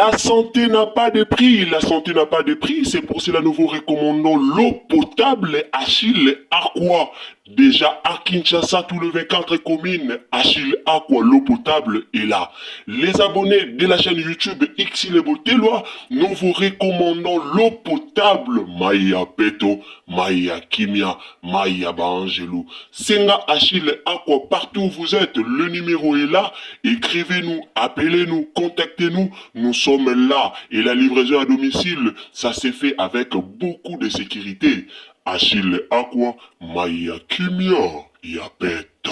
La santé n'a pas de prix, la santé n'a pas de prix, c'est pour cela que nous vous recommandons l'eau potable Achille Aqua. Déjà à Kinshasa, tout le 24 communes, Achille Aqua, l'eau potable est là. Les abonnés de la chaîne YouTube Xile Botelwa, nous vous recommandons l'eau potable Maya Peto, Maya Kimia, Maya Bangelou. Senga Achille Aqua, partout où vous êtes, le numéro est là. Écrivez-nous, appelez-nous, contactez-nous. Nous sommes là et la livraison à domicile, ça s'est fait avec beaucoup de sécurité. Achille Aqua, Maya Kimia, Yapeta.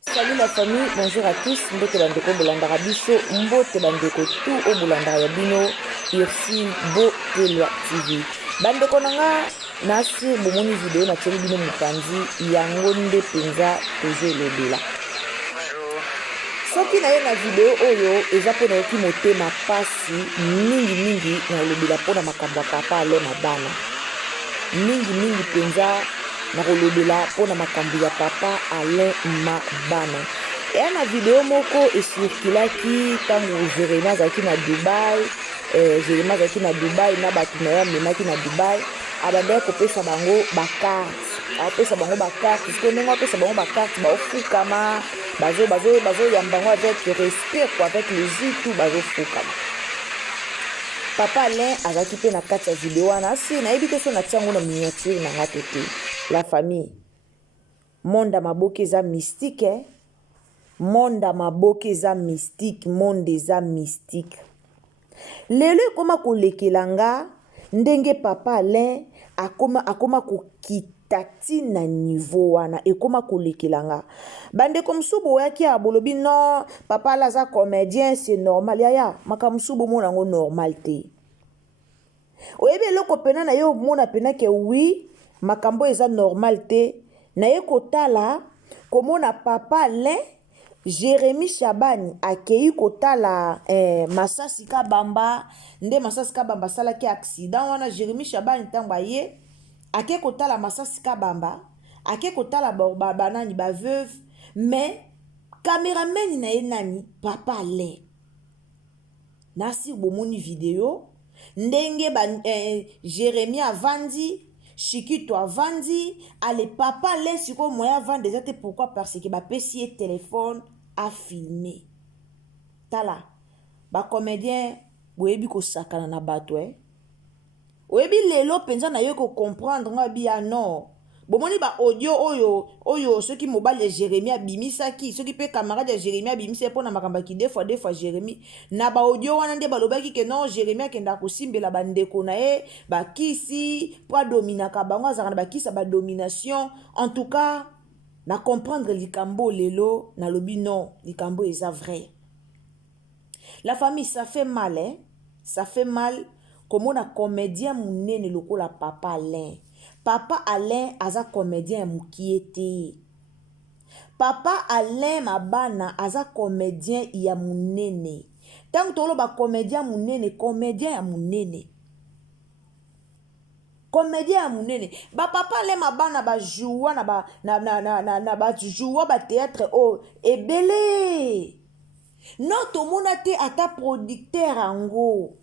Salut la famille, bonjour à tous. Mbote bandeko bolandara biso, mbote bandeko tout au bolandara ya bino, Ursule Botelwa TV. Bandeko nanga nasi bomoni video na tiri bino mupanzi yango nde penza tozo elobela. Soki na ye na video oyo eza pe na yoki motema pasi mingi na olobela pona makambo ya papa ale na bana. Mingi penza na kolobela pona makambo ya papa Alain Mabana. Et na video moko esirkulaki tango Jérémie azaki na Dubai, Jérémie azaki na Dubai na bato na memaki na Dubai, abanda kopesa bango bakarte. Apesa bango bakarte, parce que ndenge apesa bango bakarte baofukama, bazo yambango avec respect quoi, avec le jus tout bazo fukama. Papa Alain azaki pe na kati ya video wana asi nayebi te so na tiango na miniature na ngato te. La famille, monde maboke eza mystique, monde maboke eza mystique, monde eza mystique. Lelo ekoma kolekelanga ndenge papa Alain akoma kokita na niveau wana ekoma kolekelanga. Bande comme subo yaki a bolobi non, papa Alain aza comédien, c'est normal. Ya makambo subo mona ngo normal te. Oyebe loko pena na yo mona pena ke oui, makambo eza normal te. Na ye kotala komona papa Alain Jérémie Chabani akei kotala Masasi Kabamba, nde Masasi Kabamba salaki accident wana. Jérémie Chabani tamba ye ake kotala Masasi Kabamba, ake kotala banani ba veuve, mais cameraman na ye nani papa Alain. Nasi bomoni video ndenge Jérémie avandi, Chikito avandi, ale papa Alain siko moya avandi déjà te. Pourquoi? Parce que ba pesi téléphone a filmé. Tala ba comédien boyebi ko sakana na bato oyebi lelo penza na yo ko comprendre nga bia non. Bomoni ba audio oyo soki mobile ya Jérémie abimisaki, soki pe camarade ya Jérémie abimisa pona makamba ki deux fois Jérémie na ba audio wana nde balobaki ke non Jérémie akenda kosimbela bandeko na ye ba kisi po dominaka bango azaka na ba kisa ba domination. En tout cas na comprendre likambo lelo na lobi non likambo eza vrai. La famille, ça fait mal ça fait mal comme on a comédien munene lokola papa Alain. Papa Alain aza comédien mukiete. Papa Alain Mabana aza comédien ya munene. Tant tolo ba comédien munene, comédien ya munene. Comédien ya munene. Ba papa Alain Mabana ba joua na ba joua ba théâtre o ebele. Non to mona te ata producteur ango.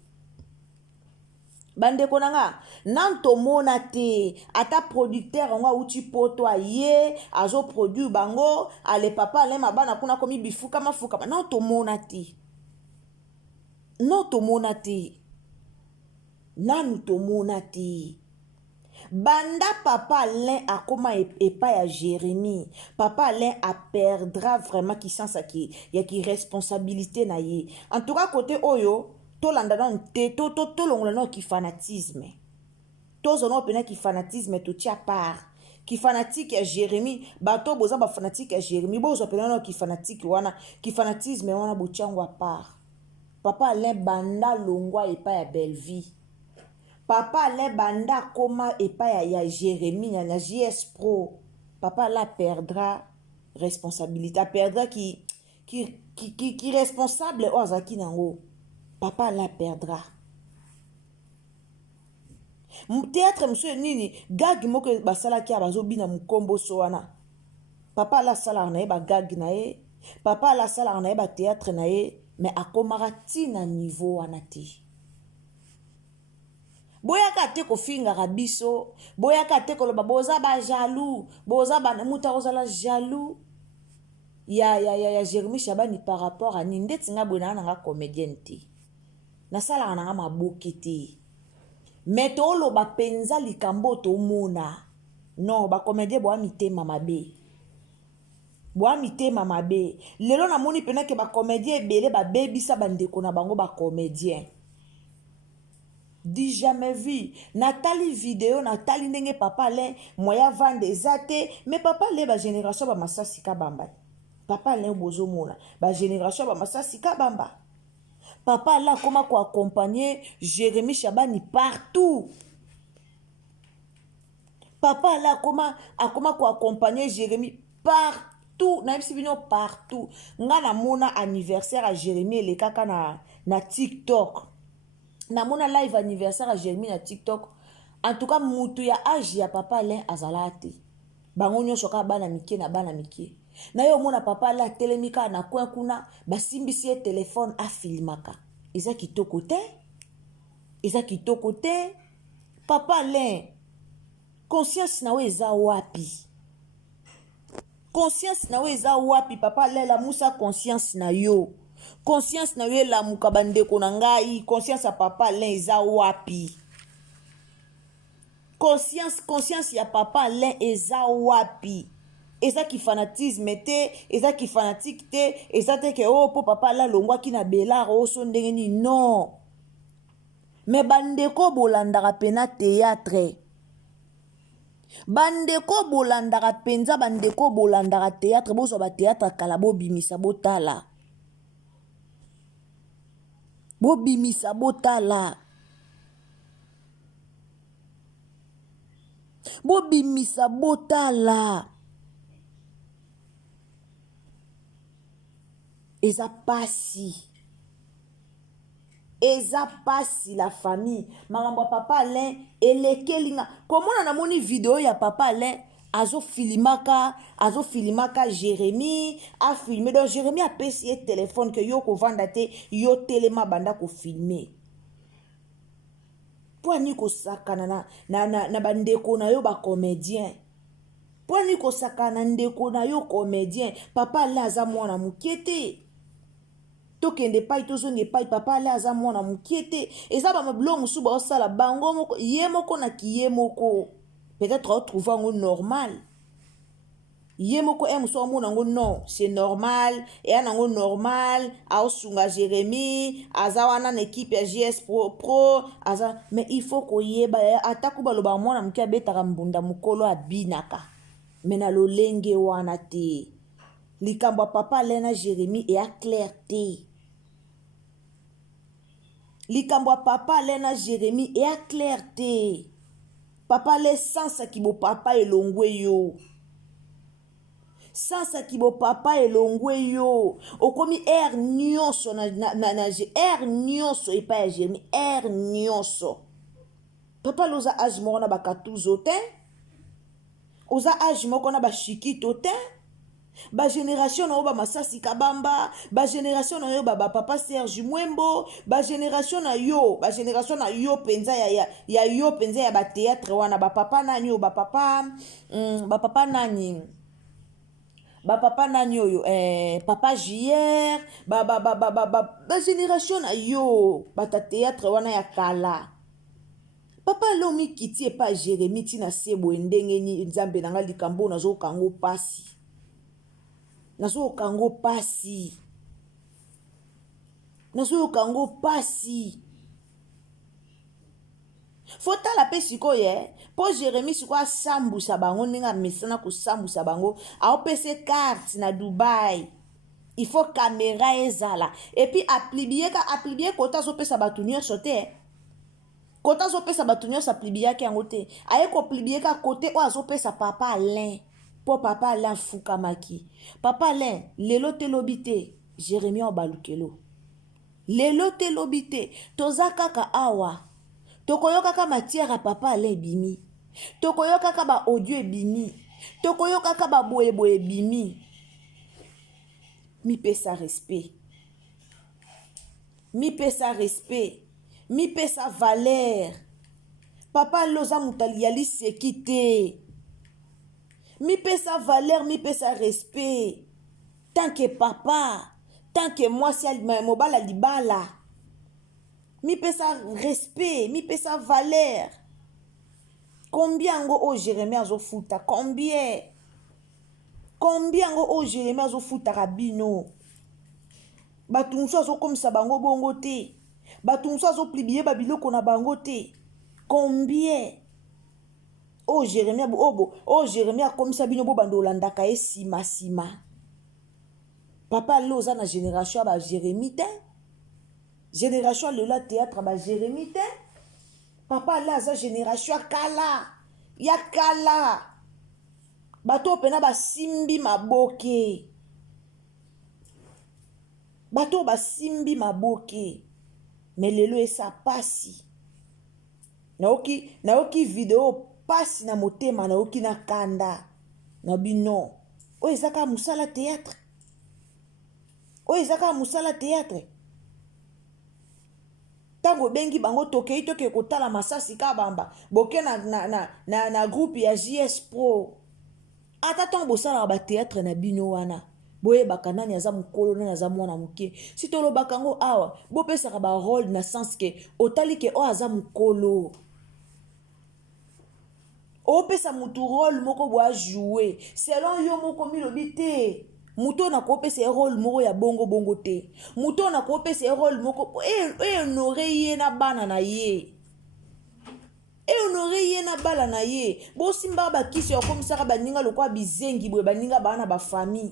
Bandeko nanga nanto mona te ata producteur nga uti poto ye azo produire bango ale papa Alain Mabana kuna komi bifuka mafuka nanto mona te. Nanto mona te. Nanu to mona te. Banda papa Alain akoma epa ya Jérémie. Papa Alain a perdra vraiment qui sens qui ya qui responsabilité na ye. En tout cas côté oyo to landa non te to longola non ki fanatisme. To zono pena ki fanatisme to tia part. Ki fanatique ya Jérémie, bato boza ba fanatique ya Jérémie, bozo pena non ki fanatique wana, ki fanatisme wana bochango part. Papa Alain banda longwa epa ya Belleville. Papa Alain banda koma epa ya Jérémie na JS Pro. Papa Alain perdra responsabilité, perdra qui responsable ozaki nango. Papa Alain perdra. théâtre monsieur nini gag moko basalaki abazobina mukombo so wana papa ala salaka na ye bagag na ye papa ala salaka na ye bathéâtre na ye mais akomaka ntina niveau wana te boyaka te kofingaka biso boyaka te koloba boza bajaloux boza mutu akozala jaloux ya Jérémie Chabani par rapport à nini ndeti nga boye nanga comédienne te nasalaka nanga maboki te mais toloba penza likambo tomona non bacomédien boa mitema mabe boa mitema mabe lelo namoni pena ke bacomédien ebele babebisa bandeko na bango bacomédien dis jamais vu natali vidéo natali ndenge papa le moya vande eza te mais papa le bagénération bamasasi kabamba papa le bozomona bagénération bamasasi kabamba papa là comment ko accompagner Jérémie Chabani partout papa là comment ko accompagner Jérémie partout na bisi bino partout nga na mona anniversaire à Jérémie le kaka na TikTok na mona live anniversaire à Jérémie na TikTok en tout cas mutu ya âge ya papa le azalate bango nyonso ka bana mike na bana mike na yo mona papa la telemika na coin kuna basimbisi ye téléphone afilmaka eza kitoko te papa le conscience na we eza wapi papa le la musa conscience na yo la muka bandeko na ngai conscience ya papa le eza wapi conscience ya papa le eza wapi eza ki fanatisme te eza ki fanatique te eza te ke oh po papa la longwaki na belare oso ndenge ni non mais bandeko bolandaka pena théâtre bandeko bolandaka penza bandeko bolandaka théâtre bozwa ba théâtre kala bobimisa botala eza pasi la famille makambo ya papa Alain elekelinga komona namoni video ya papa Alain azofilimaka Jérémie afilme donc Jérémie apesi ye téléphone ke yo kovanda te yo telema banda kofilme po ani kosakana na bandeko na yo bacomédien po ani kosakana ndeko na yo comédien papa Alain aza mwana mokie te tokende pai tozongi epai papa ale aza mwana mokie te eza bamabilo mosusu baosala bango moko ye moko na kiye moko peut-être aotrouve yango normal ye moko mosusu amona yango non c'est normal eya nango normal aosunga Jérémie aza wana na équipe ya JS Pro aza mais il faut koyeba atako baloba mwana mokie abetaka mbunda mokolo abinaka mais na lolenge wana te likambo ya papa ale na Jérémie eya clair te likambo ya papa ale na Jérémie eya clair te papa ale sansaki bo papa elongwe yo sansaki bo papa elongwe yo okomi air nyonso air nyonso epai ya Jérémie air nyonso papa ale oza age moko na bakatuzo te oza age moko na bashikito te bagénération na yo bamasasi kabamba bagénération na yo bapapa Serge Mwembo bagénération na yo penza ya yo penza ya bathéâtre wana bapapa nani oyo bapapa nani oyo papa JR bagénération na yo bata théâtre wana ya kala papa lomi kiti epa Jérémie tina sebo ndenge ni nzambe nanga likambo nazokango pasi fotala pe sikoyo po Jérémie sikoyo asambusa bango ndenge amesana kosambusa bango aopesa carte na Dubai il faut caméra ezala et puis aplibie kota azopesa bato nyonso te kota azopesa bato nyonso aplibiaki yango te aye koplibie ka kote oyo azopesa papa Alain po papa Alain afukamaki papa Alain lelo te lobi te Jérémie obalukelo lelo te lobi te toza kaka awa tokoyoka ka matière à papa ale bimi, tokoyoka ka ba audio bimi, tokoyoka ka ba boye bimi. Mi pesa respect, mi pesa respect, mi pesa valeur. Papa loza mutali yali sekite. Mi pesa valeur, mi pesa respect. Tant que papa, tant que moi si mobala libala. Mi pesa respect, mi pesa valeur. Combien ngo o Jérémie azo futa? Combien? Combien ngo o Jérémie azo futa rabino? Batunso azo komisa bango bongo te. Batunso azo plibiye babiloko na bango te. Combien? Oh Jérémie Jérémie akomisa bino bo bando landaka e sima. Papa loza na génération ba Jérémie te. Génération le théâtre ba Jérémie te. Papa laza génération kala. Ya kala. Bato pena ba simbi maboke. Bato ba simbi maboke. Mais lelo esa pasi. Naoki video pasi na motema naoki na kanda. Na bino. O ezaka musala théâtre. O ezaka musala théâtre. Tango bengi bango toke kotala masasi ka bamba. Boke na groupe ya JS Pro. Ata tango bosala ba théâtre na bino wana. Boye bakanani aza mukolo na aza mwana muke. Si tolo bakango awa, bo pesa ka ba rôle na sens ke otali ke o aza mukolo. O pesa mutu rôle moko bo a jouer. Selon yo moko milobi te. Muto na ko pesa rôle moko ya bongo te. Muto na ko pesa rôle moko honore ye na bana na ye. Honore ye na bala na ye. Bo simba ba kisi okomisa ba ninga lokwa bizengi boye baninga bana ba famille.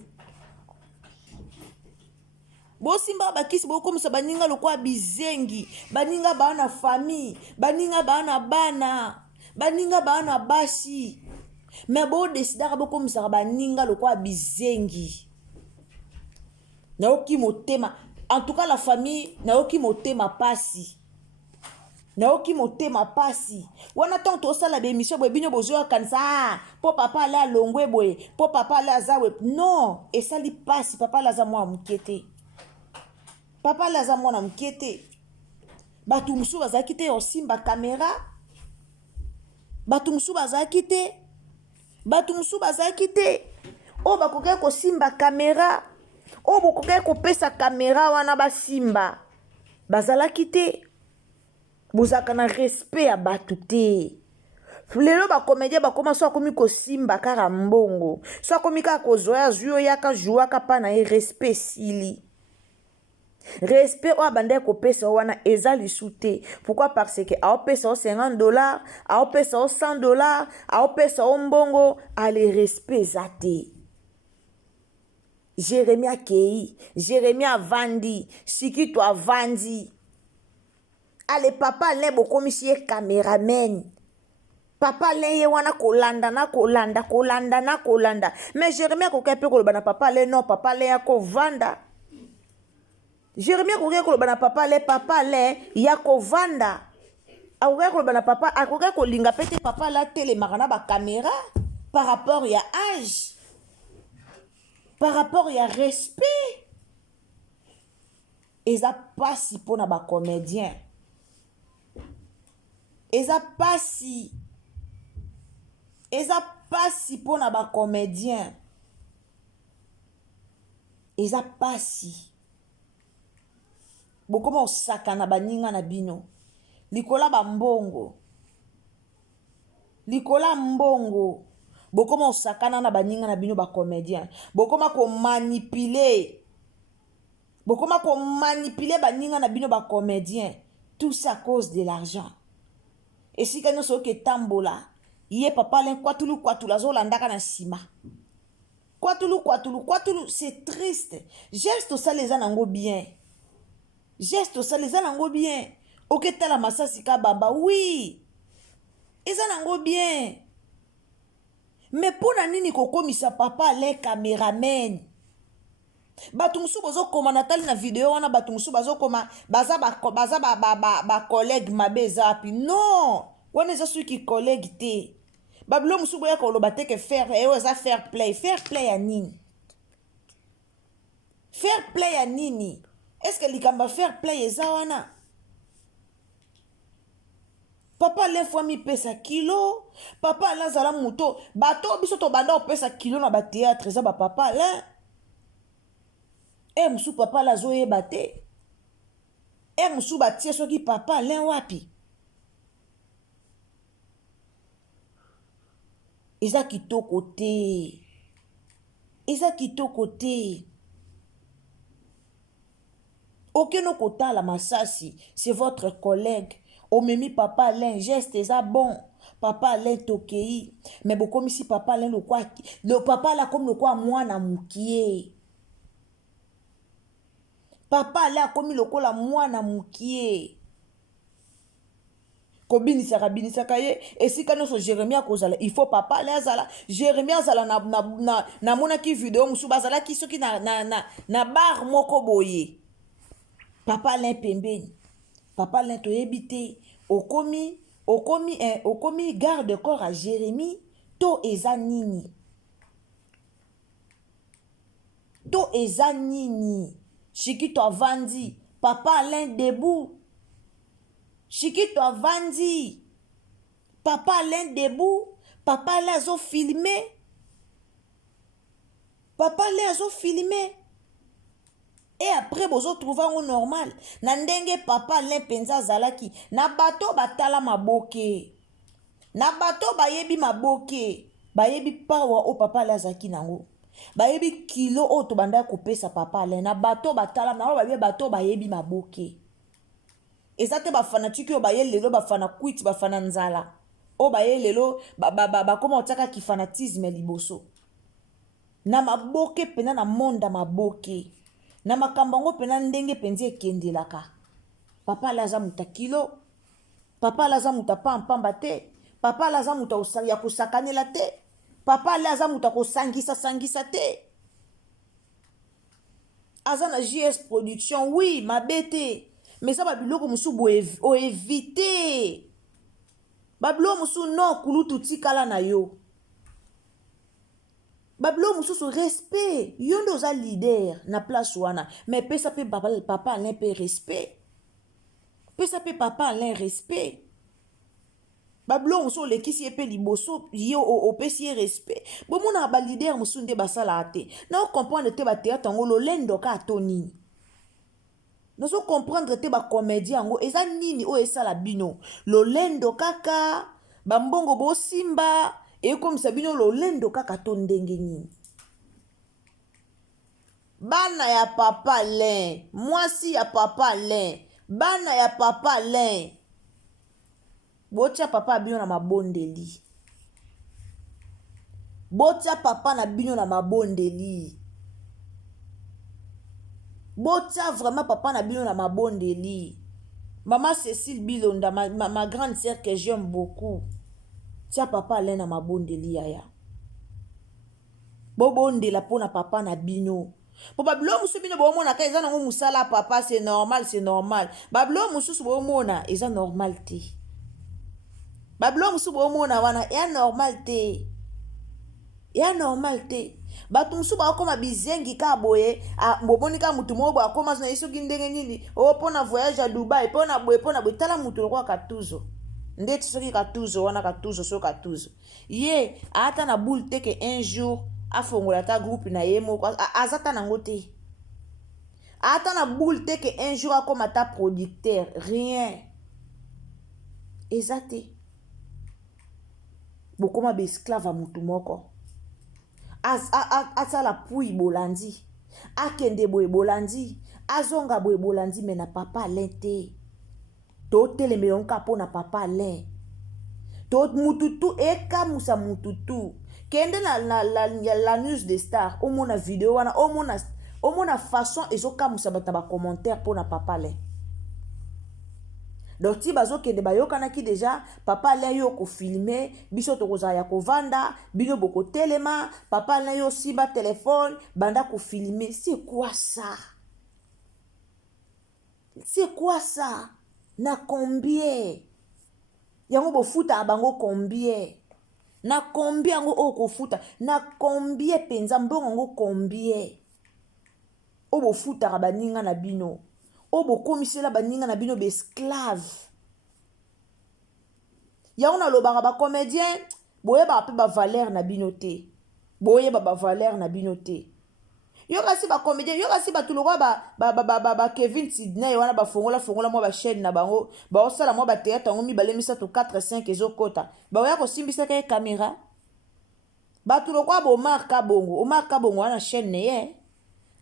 Bo simba bakisi bo komisa baninga lokwa bizengi, baninga bana famille, baninga bana bana, baninga bana basi. Mais bo décidera bo komisa baninga lokwa bizengi. Naoki motema, en tout cas la famille naoki motema pasi. Naoki motema pasi. Wana tanto sala be émission boye binyo bozo kanisa, po papa la longwe boye, po papa la zawe. Non, et ça li pasi papa la za moi mukete. Papa laza mwana mkete. Batu musu bazaki te osimba caméra. Batu musu bazaki te. Batu musu bazaki te. O bakoke ko simba caméra. O bakoke ko pesa caméra wana basimba. Bazalaki te. Bozaka na respect ya batu te. Lelo ba comédien ba koma so akomi ko simba kaka mbongo. So akomi ka ko zoya zuyo yaka jouaka pa na respect sili. Respect o abande ko pesa wana ezali soute. Pourquoi? Parce que a pesa o $50, a pesa o $100, a pesa o mbongo, ale respect zate. Jérémie akei, Jérémie avandi, Sikito avandi. Ale papa le bokomisi ye cameraman. Papa le ye wana kolanda. Mais Jérémie akokepe koloba na papa le non, papa le yako vanda. Jérémie akoke koloba na papa le yako vanda. Akoke koloba na papa, akoke kolinga pete papa la telemaka na ba caméra par rapport ya âge. Par rapport ya respect. Eza pasi pona ba comédien. Eza pasi pona ba comédien. Eza pasi. Bokoma osaka na baninga na bino. Likola ba mbongo. Likola mbongo. Bokoma osakana na baninga na bino ba comédien. Bokoma ko manipuler. Bokoma ko manipuler baninga na bino ba comédien. Tout ça à cause de l'argent. Et si kanyo so ke tambola, yé papa len kwatulu zo landaka na sima. Kwatulu, c'est triste. Geste ça les anango bien. Geste ça les anango bien. Ok tala masasi ka baba, oui. Les anango bien. Mais pour nini kokomisa papa les caméramen. bato mosusu bozokoma natali na video wana bato mosusu bazokoma baza bacollègue mabe eza api non wana eza soki collègue te babilo mosusu boyaka oloba te ke eyo eza fair play ya nini fair play ya nini est ce que likambo fair play eza wana papa ale fwa mipesa kilo papa ale azala moto bato biso tobanda kopesa kilo na bateatre eza bapapa ale mosusu papa ale azoyeba te mosusu batie soki papa ale wapi eza kitoko te okeno kotala masasi c'est votre collègue omemi papa Alain geste eza bon papa Alain tokei mais bokomisi papa Alain le papa Alain comme lokwa mwana mukie papa Alain akomi lokola mwana mukie kobinisaka ye esika nyonso Jérémie akozala il faut papa Alain azala Jérémie azala na monaki video mosusu bazalaki soki na bar moko boye papa Alain pembeni papa Alain toyebi te okomi garde corps à Jérémie to eza nini Chikito avandi papa Alain debout Chikito avandi papa Alain debout papa Alain azo filmer et après bozo trouver un normal na ndenge papa Alain penza zalaki na bato batala maboke na bato bayebi maboke bayebi pawa o papa Alain azaki nango bayebi kilo o to banda kopesa papa Alain na bato batala na bayebi bato bayebi maboke ezate ba fanatique o baye lelo ba fana quit ba fana nzala o baye lelo ba koma otaka ki fanatisme liboso na maboke pena na monda maboke na makambango pena ndenge penzi ekendelaka papa Alain aza muta kilo papa Alain aza muta pampamba te papa Alain aza muta ya kosakanela te papa Alain aza muta kosangisa te aza na JS production oui mabete mais ça babiloko musu bo éviter babilo musu no kulutu tikala na yo babilo musu respect yondo za leader na place wana mais pesa pe papa Alain pe respect pesa pe papa Alain respect babilo musu lekisi epe liboso yo opesi respect bomona ba leader musu nde basala ate na comprendre te ba théâtre ngolo lendo ka toni nozo comprendre te ba comédie yango eza nini o esala bino lolendo kaka bambongo bosimba e comme ça bino lolendo kaka to ndenge nini bana ya papa Alain mwasi ya papa Alain bana ya papa Alain botia papa bino na mabondeli botia papa na bino na mabondeli botia vraiment papa na bino na mabondeli maman Cécile Bilonda ma grande sœur que j'aime beaucoup tia papa Alain na mabondeli yaya bobondela pona papa na bino po babilo musu bino bomona ka eza nango musala papa c'est normal babilo musu bomona eza normal te babilo musu bomona wana ya normal te bato musu bakoma bizengi ka boye mboboni ka mutu mo bo akoma na isoki ndenge nini o pona voyage à Dubai pona boye tala mutu lokwa katuzo ndeti soki katuzo wana katuzo so katuzo ye ata na boule te ke un jour afongola ta groupe na ye moko azata nango te ata na boule te ke un jour akoma ta producteur rien ezate bokoma be esclave a mutu moko asala pui bolandi akende boye bolandi azonga boye bolandi me na papa Alain te totelemela nka mpo na papa Alain to mututu ekamusa mututu kende la news de star omona video wana omona façon ezokamusa bato ba commentaire mpo na papa Alain donc ti bazokende bayokanaki déjà papa Alain yo kofilme biso tokozala ya kovanda bino bokotelema papa Alain yo simba téléphone banda kofilme. C'est quoi ça? C'est quoi ça? Na combien? Yango bofuta bango combien? Na combien yango okofuta? Na combien penza mbongo yango combien? Obo futa baninga na bino. Obo komisela baninga na bino be esclave. Yango na lobaka ba comédien boye ba pe ba valeur na bino te. Boye ba valeur na bino te. Yo kasi ba comédien, yo kasi ba tuloko ba Kevin Sidney wana ba fongola mo ba chaîne na bango. Ba osala mo ba théâtre ngo mi balemisa to 4 5 ezokota. Ba oya ko simbisa ka caméra. Ba tuloko ba Omar Kabongo wana chaîne ne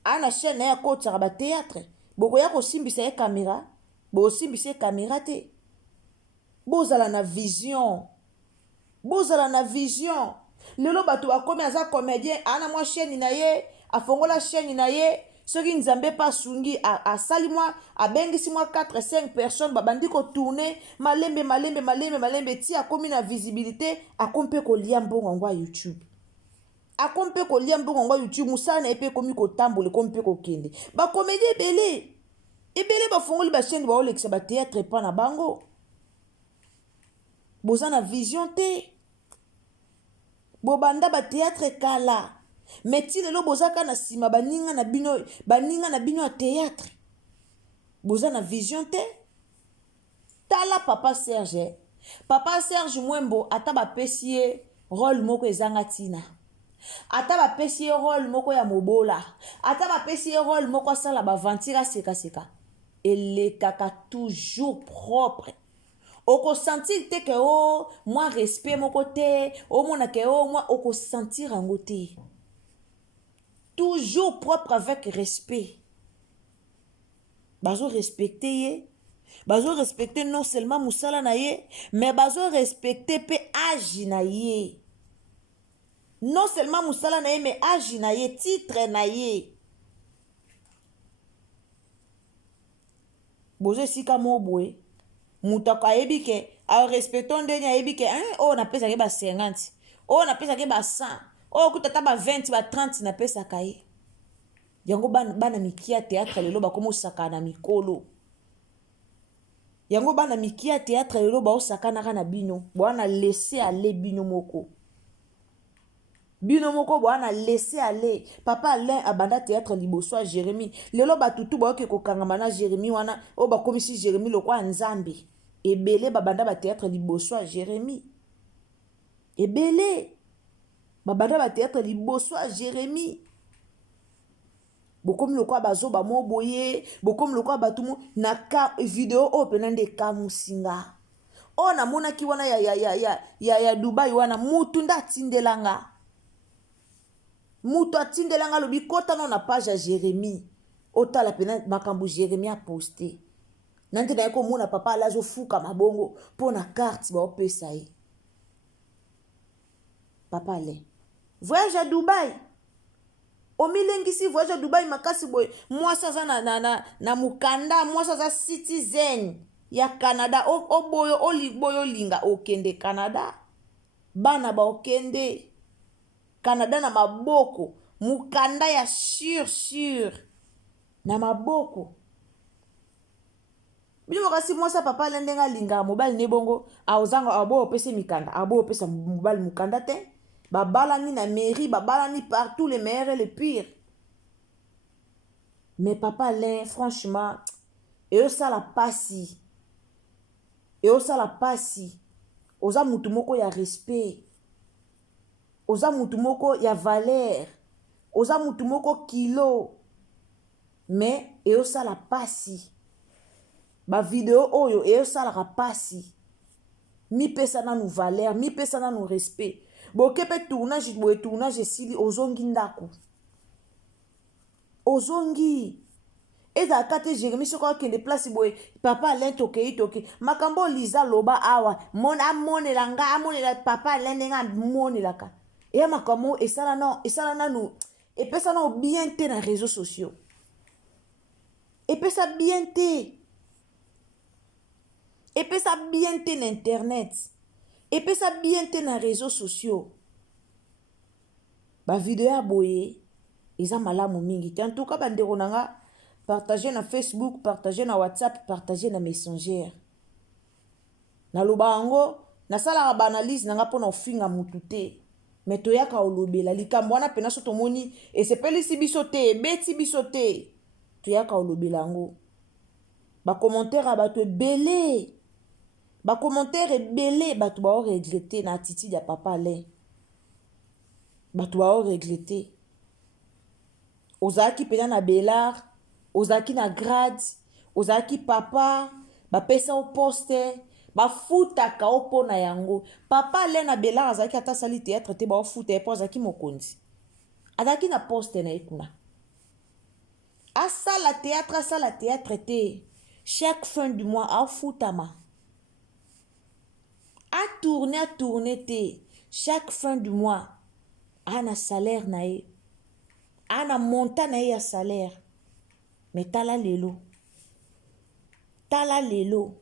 ana chaîne ya kota ba théâtre. Boko ya ko simbisa ya caméra. Bo simbisa caméra te. Bozala na vision. Bozala na vision. Lelo bato bakomi aza comédien ana mo chaîne na ye. Afongola chaîne na ye, soki nzambe pa sungi a sali moi a bengisi moi 4 5 personnes babandi ko tourner malembe ti akomi na visibilité akompe ko lia mbongo ngwa YouTube. Akompe ko lia mbongo ngwa YouTube musala na epe komi ko tambola kompe ko kende. Ba comédie ebele ba fongoli ba chaîne ba olekisa ba théâtre pa na bango. Bozana vision te. Bobanda ba théâtre kala. Mais ti lelo bozaka na sima baninga na bino a théâtre. Boza na vision te. Tala papa Serge. Papa Serge Mwembo ata ba pesie rôle moko ezanga tina. Ata ba pesie rôle moko ya mobola. Ata ba pesie rôle moko sala ba ventira seka. Elle kaka toujours propre. Oko sentir te ke o moi respect moko te, o mona ke o moi oko sentir angote. Toujours propre avec respect. Bazo respecter ye. Bazo respecter non seulement musala na ye, mais bazo respecter pe agi na ye. Non seulement musala na ye, mais agi na ye, titre na ye. Bozo sika mo boye. Mutaka ebike, a respecton ndeni ebike, oh na pesa ke ba 50. Oh na pesa ke ba 100. Oh kutata ba 20 ba 30 na pesa kaye. Yango bana mikia théâtre lelo ba komo sakana mikolo. Yango bana mikia théâtre lelo ba osakana kana bino. Bwana laisser aller bino moko. Bino moko bwana laisser aller. Papa Alain abanda théâtre liboso a Jérémie. Lelo ba tutu ba oke kokangama na Jérémie wana o ba komisi Jérémie lokwa nzambe. Ebele babanda ba théâtre liboso a Jérémie. Ebele babanda ba théâtre liboso a Jérémie. Bokomi lokwa bazo ba moboye, bokomi lokwa batumu na ka video open nde kamusinga. O na mona ki wana ya Dubai wana mutu nda tindelanga. Mutu atindelanga lobi kota no na page ya Jérémie. Ota la pena makambu Jérémie a posté. Nante na yeko mona papa alazo fuka mabongo pona carte ba opesa ye. Papa ale. Voyage à Dubai. Omilengisi voyage à Dubai makasi boy. Moi ça na mukanda, moi ça citizen ya Canada. O boyo linga okende Canada. Bana ba okende Canada na maboko. Mukanda ya sûr. Na maboko. Bino kasi moi ça papa lendenga linga mobile ne bongo. Aozanga abo opese mikanda. Abo opesa mobile mukanda te. Babalani na mairie, babalani partout, les meilleurs et les pires. Mais papa Alain, franchement, et ça la passi. Et ça la passi. Oza mutumoko ya respect. Oza mutumoko ya valeur. Oza mutumoko kilo. Mais et ça la passi. Ba vidéo oyo et ça la passi. Mi pesa na nous valeur, mi pesa na nous respect. Bokepe tournage sili ozongi ndako. Ozongi. Eza kate Jérémie soko kende place boy papa Alain toke. Makambo liza loba awa. Amone papa Alain nga mone laka. Et makambo esala nanu. Et pesa na bien te na réseaux sociaux. Et pesa bien te. epesa bien te na internet, epesa bien te na réseaux sociaux. Bavideo ya boye eza malamu mingi te. En tout cas bandeko na nga, partager na Facebook, partager na WhatsApp, partager na Messenger. Naloba yango nasalaka baanalyse nanga mpona ofinga mutu te, me toyaka olobela likambo wana pena so tomoni esepelisi biso te, ebeti biso te, toyaka olobela yango. Bakommentaire ya bato ebele, bakommentaire ebele, bato baoregrete na attitude ya papa Alain, bato baoregrete. Ozalaki pena na Bélard, ozalaki na grade, ozalaki papa, bapesa o poste, bafutaka o pona yango. Papa Alain na Bélard azalaki ata sali théâtre te baofuta ye po azalaki mokonzi. Azalaki na poste na ye kuna. Asala théâtre te. Chaque fin du mois afutama. A tourner te. Chaque fin du mois ana salaire na ye. Ana monta na ye ya salaire. Mais tala lelo. Tala lelo.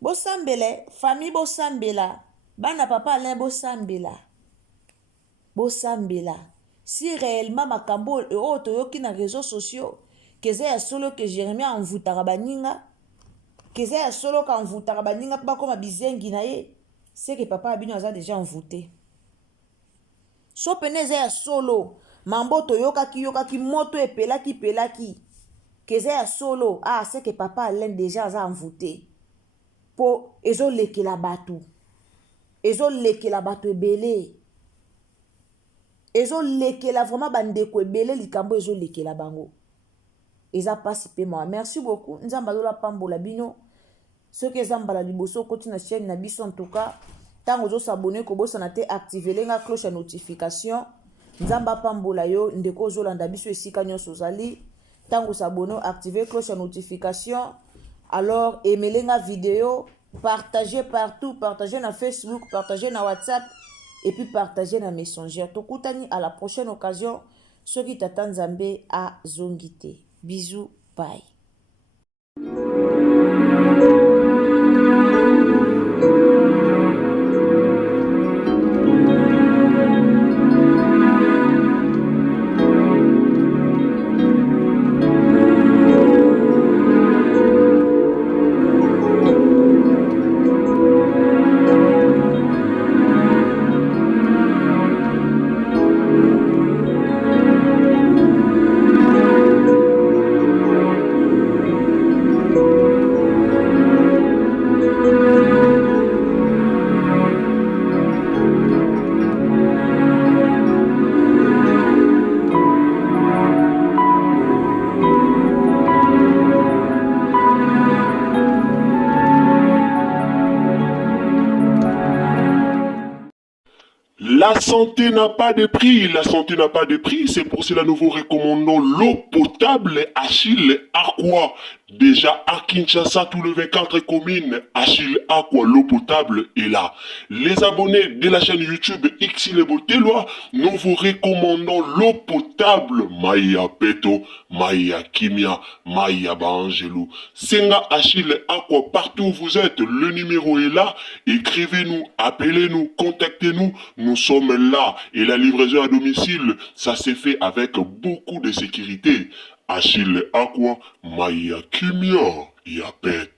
Bosambele, famille bosambela. Bana papa Alain bosambela. Bosambela. Si réellement makambo toyoki na réseaux sociaux, keze ya solo que Jérémie envoutaka baninga, keze ya solo ka envoutaka baninga pa koma bizengi na ye, c'est que papa abino aza déjà envoûté. So peneze ya solo, mambo yokaki moto pelaki, keze ya solo, c'est que papa Alain déjà aza envoûté. Po ezo lekela bato ebele, ezo lekela vraiment bandeko ebele likambo ezo lekela bango. Eza pasi pe moi. Merci beaucoup. Nzamba dola pambola bino. Ce que zambala liboso koti na chaîne na biso en tout cas. Tango zo s'abonner ko bosa na te activer lenga cloche à notification. Nzamba pambola yo ndeko zo landa biso esika nyonso zali. Tango s'abonner activer cloche à notification. Alors aimez lenga vidéo, partagez partout, partagez na Facebook, partagez na WhatsApp et puis partagez na Messenger. Tokutani à la prochaine occasion. Ceux qui t'attendent Zambé à Zongite. Bisous, bye. La santé n'a pas de prix, la santé n'a pas de prix, c'est pour cela nous vous recommandons l'eau potable Achille Aqua. Déjà à Kinshasa, tout le 24 communes, Achille Aqua, l'eau potable est là. Les abonnés de la chaîne YouTube Xile Botelwa, nous vous recommandons l'eau potable Maya Peto, Maya Kimia, Maya Bangelou. Senga Achille Aqua, partout où vous êtes, le numéro est là. Écrivez-nous, appelez-nous, contactez-nous. Nous sommes là et la livraison à domicile, ça s'est fait avec beaucoup de sécurité. Achille Aqua, Maya Kimia, Yapet.